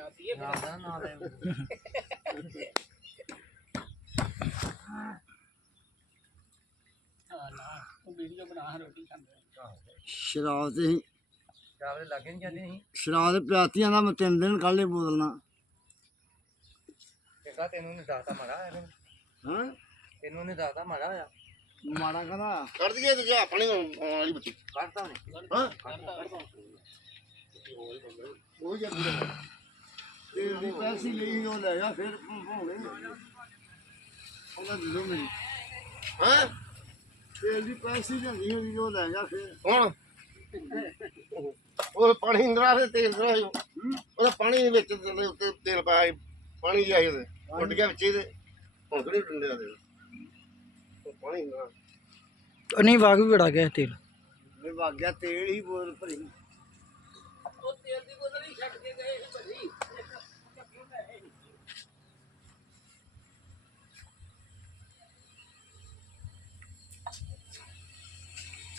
ਚਾਹਤੀ ਹੈ ਨਾ ਨਾ ਲੈ ਨਾ ਉਹ ਵੀਡੀਓ ਬਣਾ ਰੋਟੀ ਖਾਂਦੇ ਸ਼ਰਾਬ ਤੇ ਅਸੀਂ- ਸ਼ਰਾਬ ਦੇ ਲੱਗੇ ਨਹੀਂ ਜਾਂਦੀ ਨਹੀਂ ਸ਼ਰਾਬ ਦੇ ਪਿਆਤੀਆਂ ਦਾ ਮੈਂ ਤਿੰਨ ਦਿਨ ਕੱਢ ਬੋਤਲਾਂ ਚੰਗਾ ਤੈਨੂੰ ਨਹੀਂ ਦੱਸਦਾ ਮਾੜਾ ਇਹਨੂੰ ਹਾਂ? ਤੈਨੂੰ ਨਹੀਂ ਦੱਸਦਾ ਮਾੜਾ ਹੋਇਆ। ਮਾੜਾ ਕਹਦਾ? ਕੱਢ ਦਈਏ ਤੇ ਜੇ ਆਪਣੀ ਆਉਣ ਵਾਲੀ ਬੱਤੀ ਕਰਦਾ ਨਹੀਂ ਹਾਂ? ਉਹ ਜਾਂ ਤੇਲ ਦੀ ਪੈਸੀ ਲਈ ਉਹ ਲੈ ਗਿਆ ਫਿਰ ਭੋਲੇ ਉਹਦਾ ਦਿਲੋ ਮੈਨੂੰ। ਹਾਂ? ਤੇਲ ਦੀ ਪੈਸੀ ਜਾਂਦੀ ਹੋਈ ਉਹ ਲੈ ਗਿਆ ਫਿਰ। ਹੁਣ? ਉਹ ਪਾਣੀ ਇੰਦਰਾ ਦੇ ਤੇਲ ਇੰਦਰਾ ਉਹਦਾ ਪਾਣੀ ਦੇ ਵਿੱਚ ਦੇ ਉੱਤੇ ਤੇਲ ਪਾਇਆ ਪਾਣੀ ਸੀ ਉਹਦੇ। ਉੱਡ ਗਿਆ ਵਿੱਚ ਇਹਦੇ। ਹੁਣ ਕਿਹੜੀ ਡੰਡੇ ਦੇ ਉਹ ਪਾਣੀ ਇੰਦਰਾ ਨਹੀਂ ਵਾਗ ਵੀ ਬੜਾ ਗਿਆ ਤੇਲ। ਮੈਂ ਵਗ ਗਿਆ ਤੇਲ ਹੀ ਬੋਲ ਭਰੀ। ਉਹ ਤੇਲ ਦੀ ਬੋਤਲ ਹੀ ਛੱਡ ਕੇ ਗਏ ਸੀ ਭੱਜੀ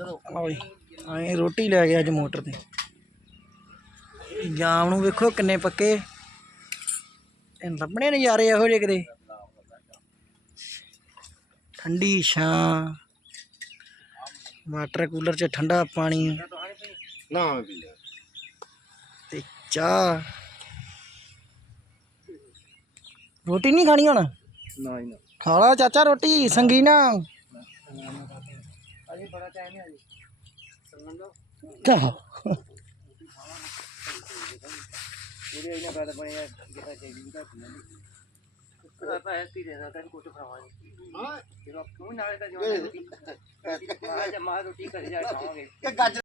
ਚਲੋ ਐਂ ਰੋਟੀ ਲੈ ਗਿਆ ਅੱਜ ਮੋਟਰ ਤੇ। ਜਾਮ ਨੂੰ ਵੇਖੋ ਕਿੰਨੇ ਪੱਕੇ। ਇਹ ਲੱਭਣੇ ਨਜ਼ਾਰੇ ਇਹੋ ਜਿਹੇ ਕਿਤੇ। ਠੰਡੀ ਛਾਂ। ਵਾਟਰ ਕੂਲਰ 'ਚ ਠੰਡਾ ਪਾਣੀ। ਨਾ ਪੀ ਤੇ ਚਾਹ। ਰੋਟੀ ਨਹੀਂ ਖਾਣੀ ਹੁਣ? ਨਾ ਹੀ ਨਾ। ਖਾ ਲਾ ਚਾਚਾ ਰੋਟੀ ਸੰਗੀ ਨਾ ਅਜੇ ਬੜਾ ਟਾਈਮ ਹੈ ਅਜੇ। ਚਾਹ ਉਹਦੇ ਇਹਨਾਂ ਗੱਲ ਬਣੀ ਹੈ ਜਿਹੜਾ ਚਾਹੀਦੀ ਨਹੀਂ ਘੱਟ ਨਹੀਂ ਪੈਸੇ ਤੀ ਦੇਣਾ ਤੈਨੂੰ ਕੁਝ ਖਵਾਵਾਂਗੇ ਹਾਂ। ਜਦੋਂ ਤੂੰ ਨਾਲੇ ਤਾਂ ਜਵਾਨ ਰੋਟੀ ਮਾਂ ਜਾਂ ਮਾਂ ਰੋਟੀ ਘਰੇ ਜਾ ਕੇ ਖਾਵਾਂਗੇ। ਕਿ ਗੱਜ